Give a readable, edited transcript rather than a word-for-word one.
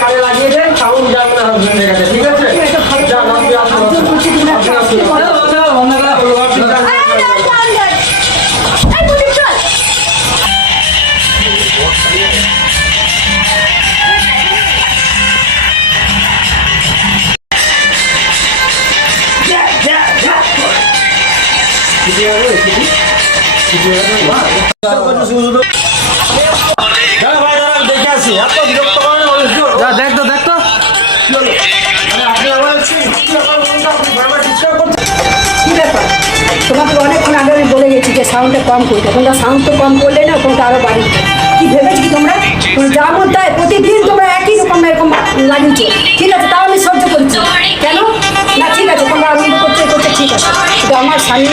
কারে লাগিয়ে দেন, সাউন্ড যাবে না হাজবেন্ডের কাছে, ঠিক আছে? যান, আপনি আসুন। দেখে আসি, এত বিরক্ত করেন না। দেখ তো দেখ তো কি ব্যাপার? তোমাকে অনেকক্ষণ আগে আমি বলে গেছি যে সাউন্ডটা কম করতে, তোমরা সাউন্ড তো কম করলে না, তোমরা আরো বাড়ি কি ভেবেছি কি তোমরা যা মধ্যে প্রতিদিন তোমরা একই রকম এরকম লাগিয়েছো, ঠিক আছে? তাও আমি সহ্য করছি। কেন না? ঠিক আছে, তোমরা আনন্দ করতে করতে ঠিক আছে, কিন্তু আমার স্বামী